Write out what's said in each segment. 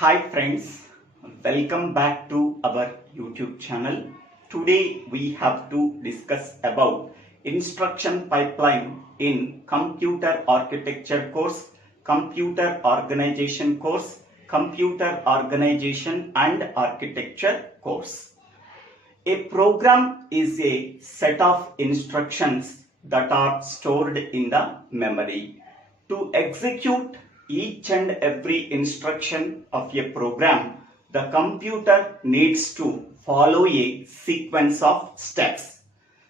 Hi friends, welcome back to our YouTube channel. Today we have to discuss about instruction pipeline in computer architecture course, computer organization course, computer organization and architecture course. A program is a set of instructions that are stored in the memory. To execute each and every instruction of a program, the computer needs to follow a sequence of steps.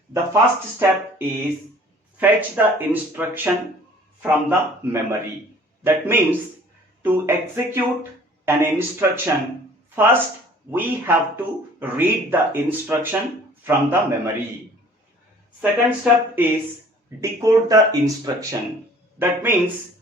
The first step is fetch the instruction from the memory. That means to execute an instruction, first we have to read the instruction from the memory. Second step is decode the instruction. That means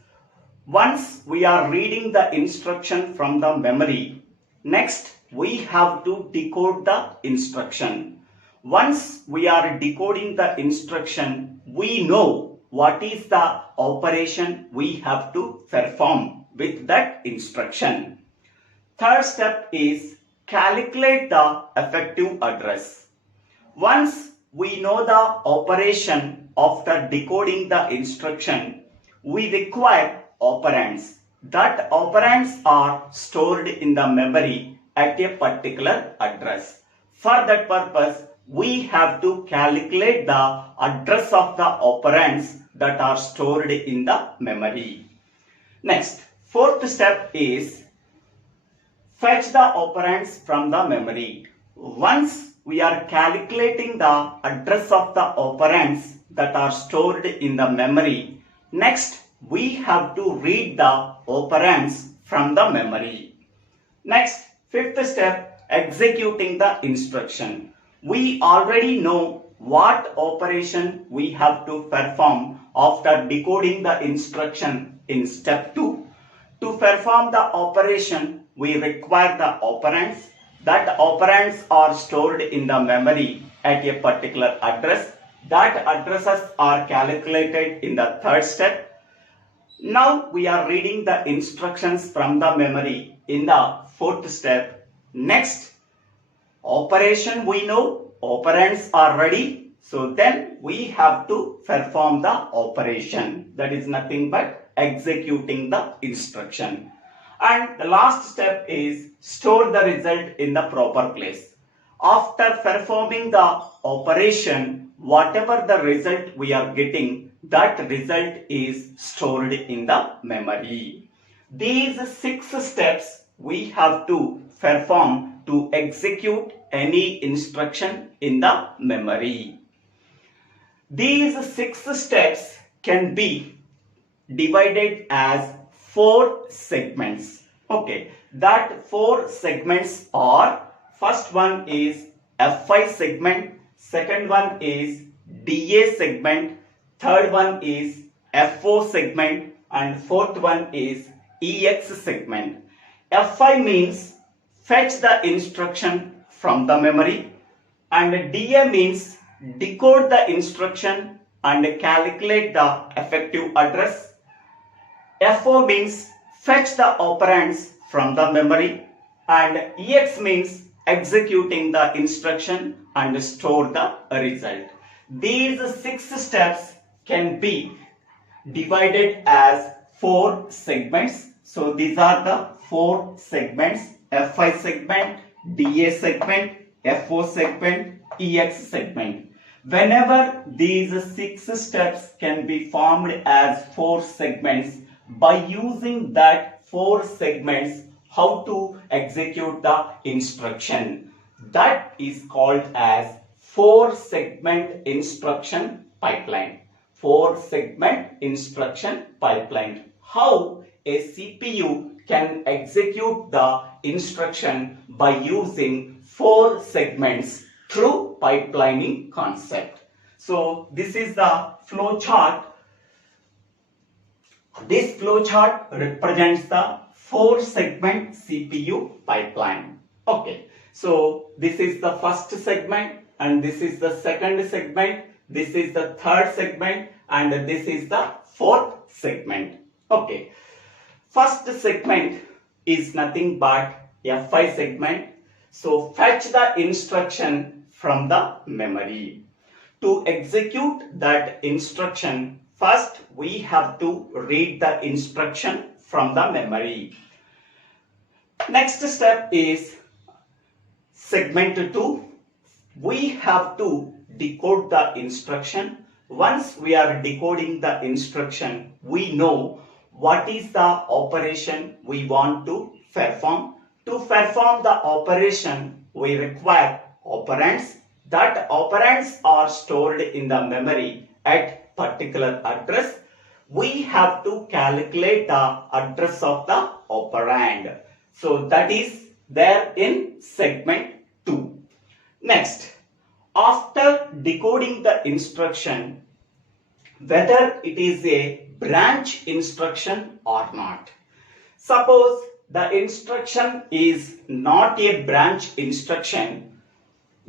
once we are reading the instruction from the memory, next we have to decode the instruction. Once we are decoding the instruction, we know what is the operation we have to perform with that instruction. Third step is calculate the effective address. Once we know the operation after decoding the instruction, we require operands. That operands are stored in the memory at a particular address. For that purpose, we have to calculate the address of the operands that are stored in the memory. Next, fourth step is fetch the operands from the memory. Once we are calculating the address of the operands that are stored in the memory, next we have to read the operands from the memory. Next, fifth step, executing the instruction. We already know what operation we have to perform after decoding the instruction in step 2. To perform the operation, we require the operands. That operands are stored in the memory at a particular address. That addresses are calculated in the third step. Now we are reading the instructions from the memory in the fourth step. Next, operation we know, operands are ready. So then we have to perform the operation. That is nothing but executing the instruction. And the last step is store the result in the proper place. After performing the operation, whatever the result we are getting, that result is stored in the memory. These 6 steps we have to perform to execute any instruction in the memory. These 6 steps can be divided as 4 segments. Okay, that 4 segments are, first one is F5 segment, second one is DA segment, third one is F4 segment, and fourth one is EX segment. F5 means fetch the instruction from the memory, and DA means decode the instruction and calculate the effective address. F4 means fetch the operands from the memory, and EX means executing the instruction and store the result. These 6 steps can be divided as 4 segments. So these are the 4 segments: F5 segment, DA segment, F4 segment, EX segment. Whenever these 6 steps can be formed as 4 segments, by using that 4 segments, how to execute the instruction, that is called as 4 segment instruction pipeline. 4 segment instruction pipeline. How a CPU can execute the instruction by using 4 segments through pipelining concept. So this is the flow chart. This flow chart represents the 4 segment CPU pipeline. Okay, so this is the first segment, and this is the second segment, this is the third segment, and this is the fourth segment. Okay, first segment is nothing but Fi segment. So fetch the instruction from the memory. To execute that instruction, first we have to read the instruction from the memory. Next step is segment 2. We have to decode the instruction. Once we are decoding the instruction, we know what is the operation we want to perform. To perform the operation, we require operands. That operands are stored in the memory at particular address. We have to calculate the address of the operand. So that is there in segment 2. Next, after decoding the instruction, whether it is a branch instruction or not. Suppose the instruction is not a branch instruction,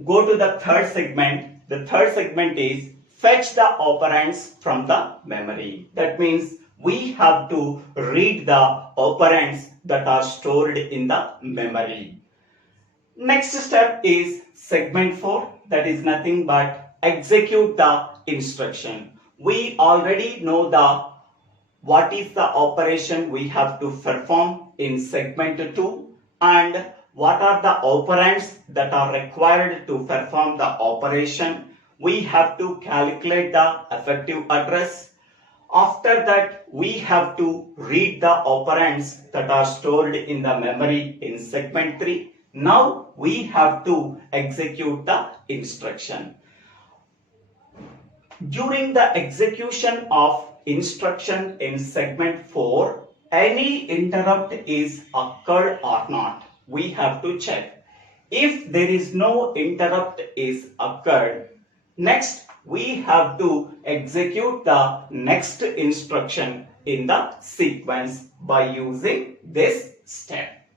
go to the third segment. The third segment is fetch the operands from the memory. That means we have to read the operands that are stored in the memory. Next step is segment 4, that is nothing but execute the instruction. We already know what is the operation we have to perform in segment 2 and what are the operands that are required to perform the operation. We have to calculate the effective address. After that, we have to read the operands that are stored in the memory in segment 3. Now we have to execute the instruction. During the execution of instruction in segment 4, any interrupt is occurred or not. We have to check. If there is no interrupt is occurred, next we have to execute the next instruction in the sequence by using this step.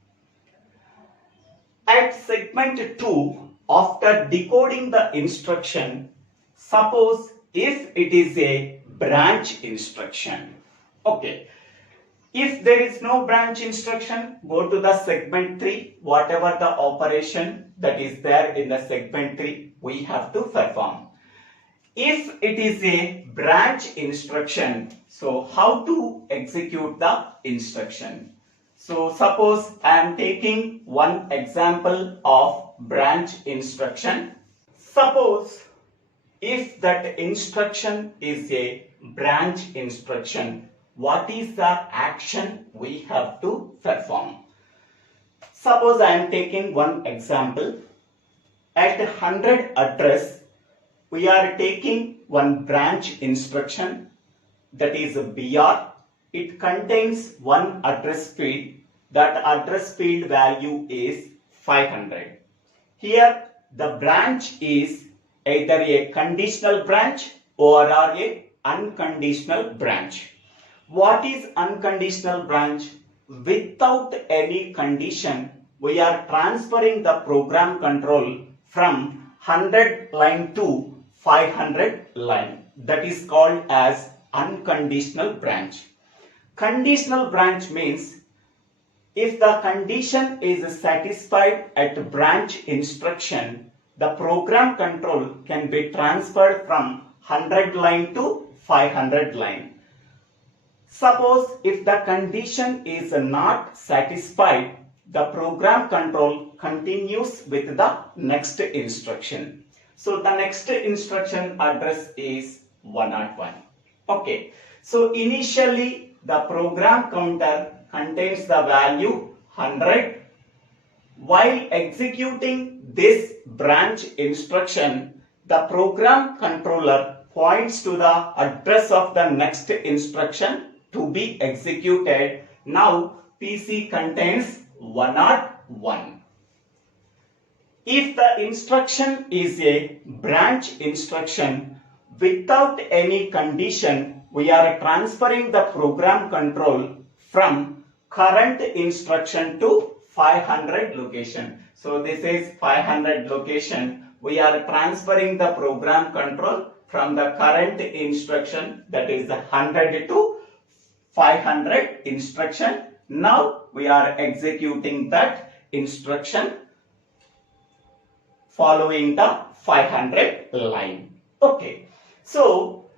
At segment 2, after decoding the instruction, suppose if it is a branch instruction. Okay. If there is no branch instruction, go to the segment 3. Whatever the operation that is there in the segment 3, we have to perform. If it is a branch instruction, so how to execute the instruction? So suppose I am taking one example of branch instruction. Suppose if that instruction is a branch instruction, what is the action we have to perform? Suppose I am taking one example. At 100 address, we are taking one branch instruction, that is a BR. It contains one address field. That address field value is 500. Here the branch is either a conditional branch or a unconditional branch. What is unconditional branch? Without any condition, we are transferring the program control from 100 line to 500 line. That is called as unconditional branch. Conditional branch means if the condition is satisfied at branch instruction, the program control can be transferred from 100 line to 500 line. Suppose if the condition is not satisfied, the program control continues with the next instruction. So the next instruction address is 101. Okay. So initially the program counter contains the value 100. While executing this branch instruction, the program controller points to the address of the next instruction to be executed. Now PC contains 101. If the instruction is a branch instruction, without any condition, we are transferring the program control from current instruction to 500 location. So this is 500 location. We are transferring the program control from the current instruction, that is 100 to 500 instruction. Now we are executing that instruction following the 500 line. Okay. So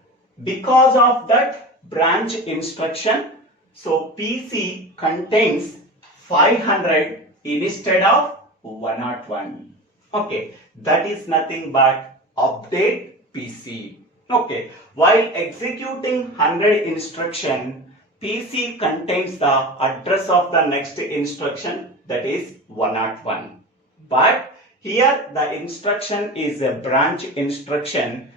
because of that branch instruction, so PC contains 500 instead of 101. Okay, that is nothing but update PC. Okay, while executing 100 instruction, PC contains the address of the next instruction, that is 101. But here the instruction is a branch instruction.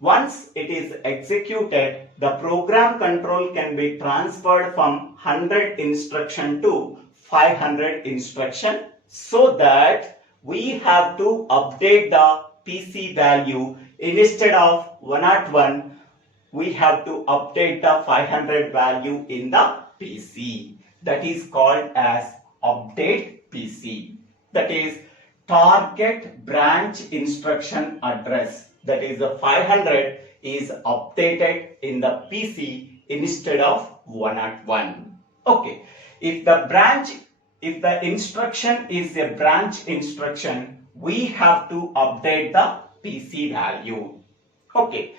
Once it is executed, the program control can be transferred from 100 instruction to 500 instruction, so that we have to update the PC value. Instead of 101, we have to update the 500 value in the PC. That is called as update PC. That is target branch instruction address. That is the 500 is updated in the PC instead of 101. Okay. If the instruction is a branch instruction, we have to update the PC value. Okay.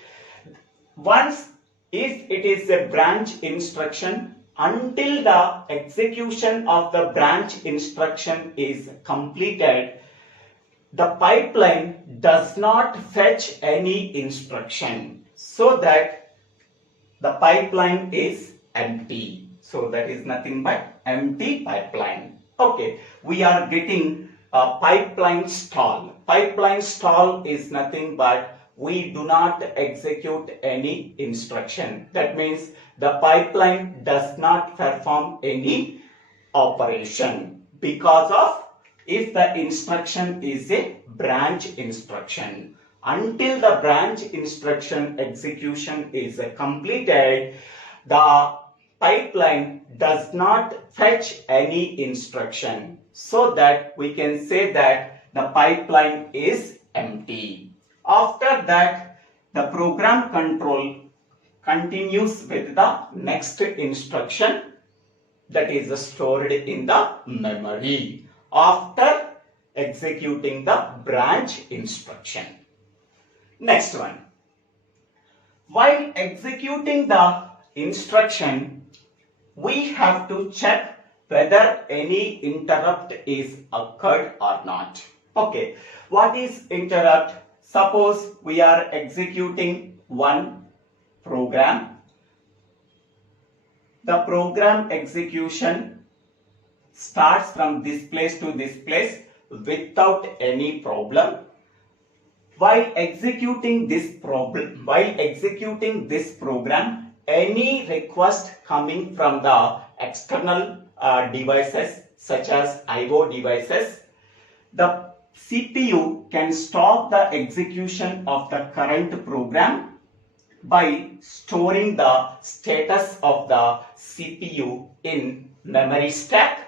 Once if it is a branch instruction, until the execution of the branch instruction is completed, the pipeline does not fetch any instruction, so that the pipeline is empty. So that is nothing but empty pipeline. Okay, we are getting a pipeline stall. Pipeline stall is nothing but we do not execute any instruction. That means the pipeline does not perform any operation because of if the instruction is a branch instruction. Until the branch instruction execution is completed, the pipeline does not fetch any instruction, so that we can say that the pipeline is empty. After that, the program control continues with the next instruction that is stored in the memory after executing the branch instruction. Next one. While executing the instruction, we have to check whether any interrupt is occurred or not. Okay, what is interrupt? Suppose we are executing one program. The program execution starts from this place to this place without any problem. While executing this program, any request coming from the external devices such as I/O devices, the CPU can stop the execution of the current program by storing the status of the CPU in memory stack.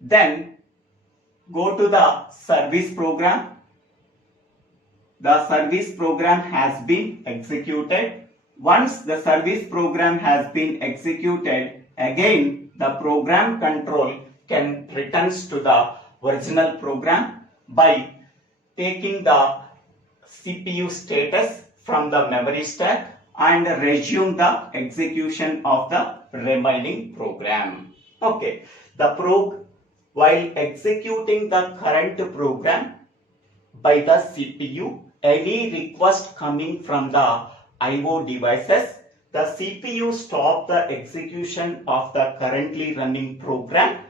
Then go to the service program. The service program has been executed. Once the service program has been executed, again the program control can returns to the original program by taking the CPU status from the memory stack and resume the execution of the remaining program. Okay, while executing the current program by the CPU, any request coming from the I/O devices, the CPU stop the execution of the currently running program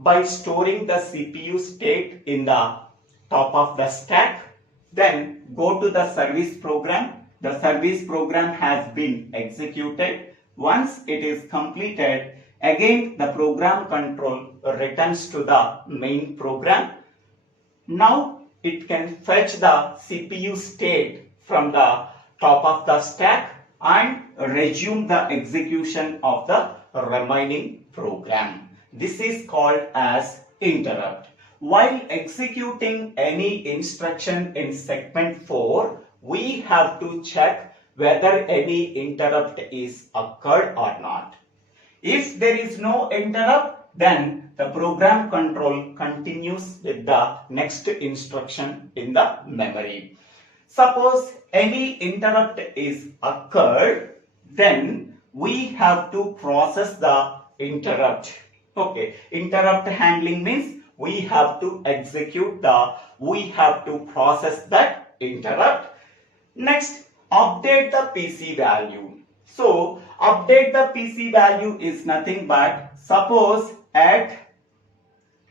by storing the CPU state in the top of the stack. Then go to the service program. The service program has been executed. Once it is completed, again the program control returns to the main program. Now it can fetch the CPU state from the top of the stack and resume the execution of the remaining program. This is called as interrupt. While executing any instruction in segment 4, we have to check whether any interrupt is occurred or not. If there is no interrupt, then the program control continues with the next instruction in the memory. Suppose any interrupt is occurred, then we have to process the interrupt. Okay, interrupt handling means we have to process that interrupt. Next, update the PC value. So, update the PC value is nothing but, suppose at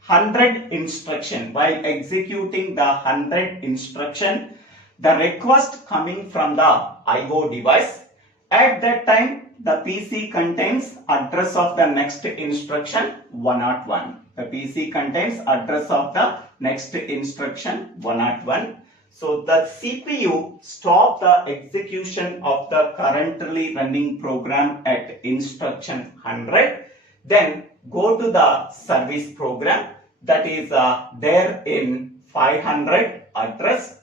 100 instruction, while executing the 100 instruction, the request coming from the IO device, at that time the PC contains address of the next instruction 101. The PC contains address of the next instruction 101. So the CPU stop the execution of the currently running program at instruction 100. Then go to the service program that is there in 500 address.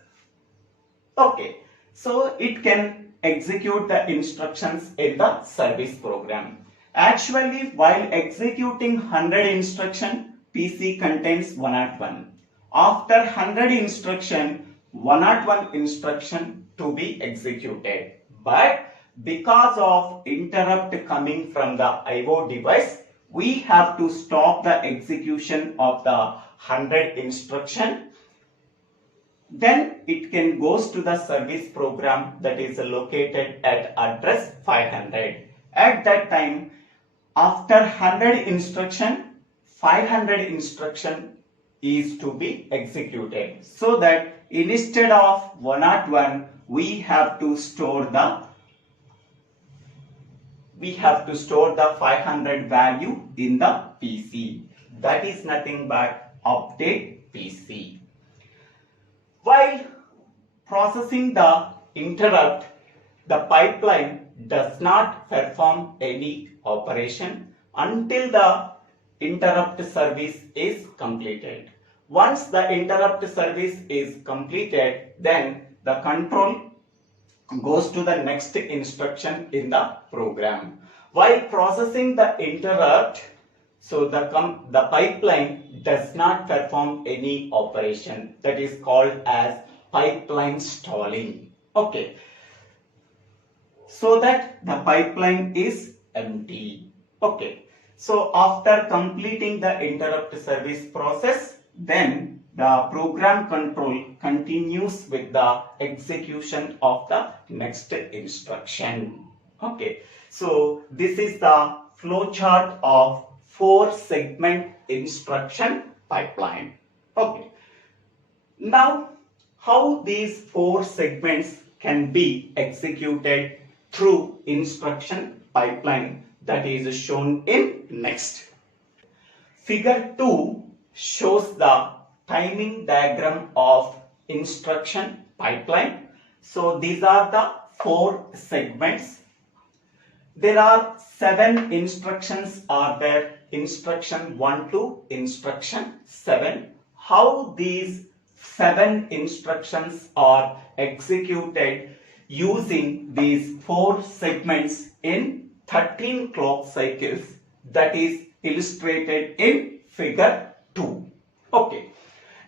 Okay, so it can execute the instructions in the service program. Actually, while executing 100 instruction, PC contains 101. After 100 instruction, 101 instruction to be executed. But because of interrupt coming from the IO device, we have to stop the execution of the 100 instruction. Then it can goes to the service program that is located at address 500. At that time, after 100 instruction, 500 instruction is to be executed. So that instead of 101, we have to store the 500 value in the PC. That is nothing but update PC. While processing the interrupt, the pipeline does not perform any operation until the interrupt service is completed. Once the interrupt service is completed, then the control goes to the next instruction in the program. While processing the interrupt, so the pipeline does not perform any operation. That is called as pipeline stalling. Okay. So that the pipeline is empty. Okay. So after completing the interrupt service process, then the program control continues with the execution of the next instruction. Okay. So this is the flowchart of 4-segment instruction pipeline. Okay. Now, how these 4 segments can be executed through instruction pipeline, that is shown in next. Figure 2 shows the timing diagram of instruction pipeline. So these are the 4 segments. There are 7 instructions are there, instruction 1 to instruction 7. How these 7 instructions are executed using these 4 segments in 13 clock cycles, that is illustrated in figure 2. Okay.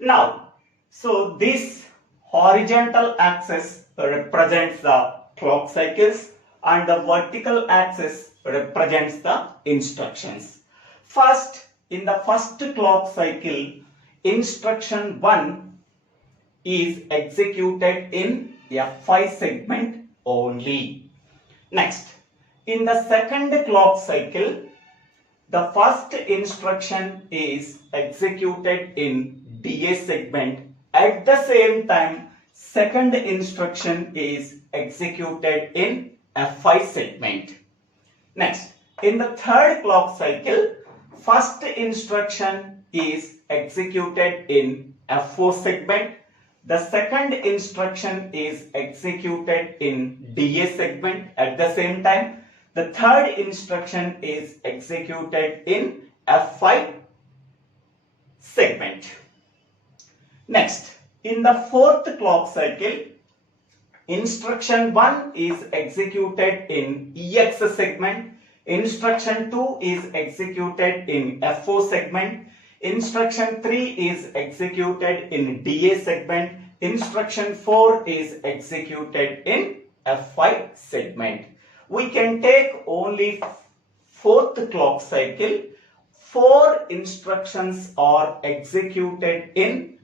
Now, so this horizontal axis represents the clock cycles and the vertical axis represents the instructions. First, in the first clock cycle, instruction 1 is executed in F5 segment only. Next, in the second clock cycle, the first instruction is executed in DA segment. At the same time, second instruction is executed in F5 segment. Next, in the third clock cycle, first instruction is executed in F4 segment. The second instruction is executed in DA segment. At the same time, the third instruction is executed in F5 segment. Next, in the fourth clock cycle, instruction 1 is executed in EX segment. Instruction 2 is executed in F4 segment. Instruction 3 is executed in DA segment. Instruction 4 is executed in F5 segment. We can take only fourth clock cycle. 4 instructions are executed in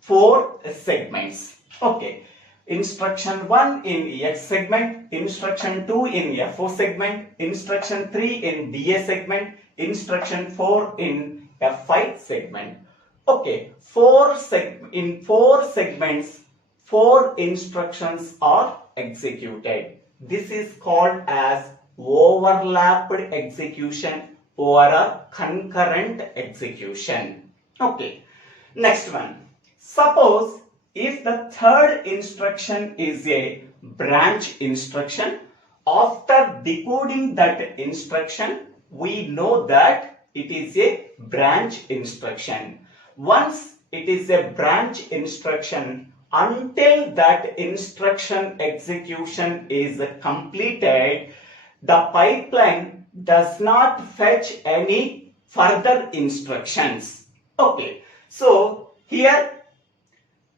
4 segments. Okay. Instruction 1 in X segment, instruction 2 in F4 segment, instruction 3 in DA segment, instruction 4 in F5 segment. Okay, in 4 segments, 4 instructions are executed. This is called as overlapped execution or a concurrent execution. Okay, next one. Suppose if the third instruction is a branch instruction, after decoding that instruction, we know that it is a branch instruction. Once it is a branch instruction, until that instruction execution is completed, the pipeline does not fetch any further instructions. Okay, so here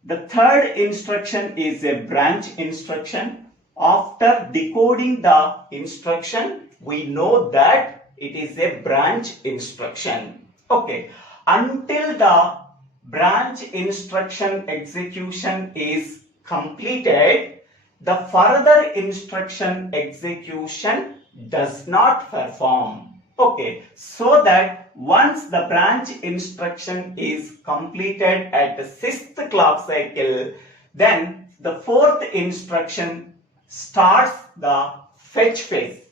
the third instruction is a branch instruction. After decoding the instruction, we know that it is a branch instruction. Okay. Until the branch instruction execution is completed, the further instruction execution does not perform. Okay, so that once the branch instruction is completed at the 6th clock cycle, then the 4th instruction starts the fetch phase,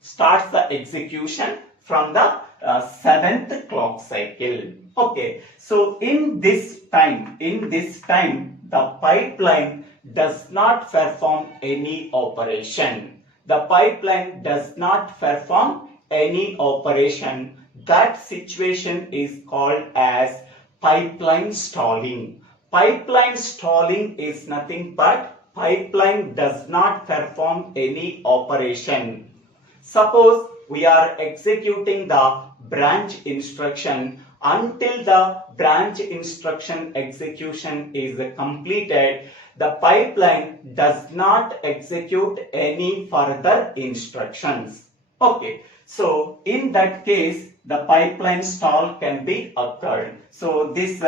starts the execution from the 7th clock cycle. Okay, so in this time, the pipeline does not perform any operation. The pipeline does not perform any operation. That situation is called as pipeline stalling. Pipeline stalling is nothing but pipeline does not perform any operation. Suppose we are executing the branch instruction. Until the branch instruction execution is completed, the pipeline does not execute any further instructions. Okay, so in that case, the pipeline stall can be occurred. So this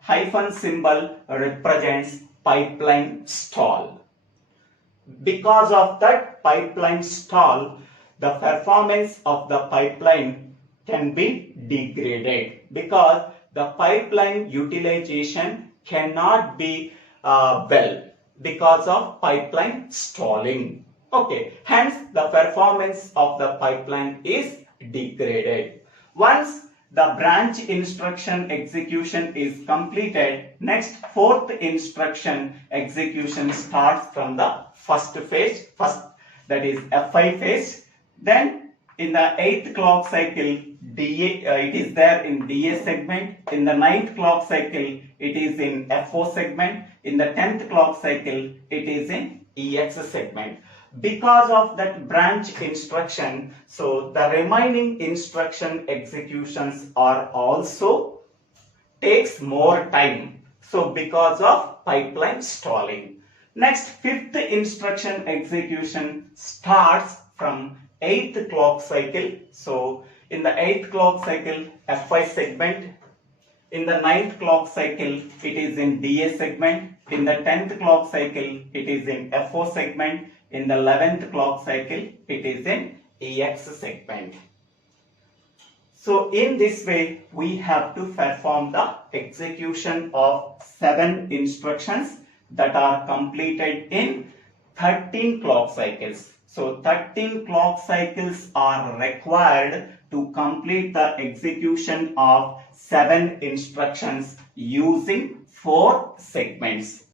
hyphen symbol represents pipeline stall. Because of that pipeline stall, the performance of the pipeline can be degraded because the pipeline utilization cannot be well because of pipeline stalling. Okay, hence the performance of the pipeline is degraded. Once the branch instruction execution is completed, next 4th instruction execution starts from the first phase, that is F5 phase. Then in the 8th clock cycle, it is there in DA segment. In the 9th clock cycle, it is in F4 segment. In the 10th clock cycle, it is in EX segment. Because of that branch instruction, so the remaining instruction executions are also takes more time. So because of pipeline stalling. Next, 5th instruction execution starts from 8th clock cycle. So in the 8th clock cycle, F5 segment. In the 9th clock cycle, it is in DA segment. In the 10th clock cycle, it is in F4 segment. In the 11th clock cycle, it is in EX segment. So in this way, we have to perform the execution of 7 instructions that are completed in 13 clock cycles. So 13 clock cycles are required to complete the execution of 7 instructions using 4 segments.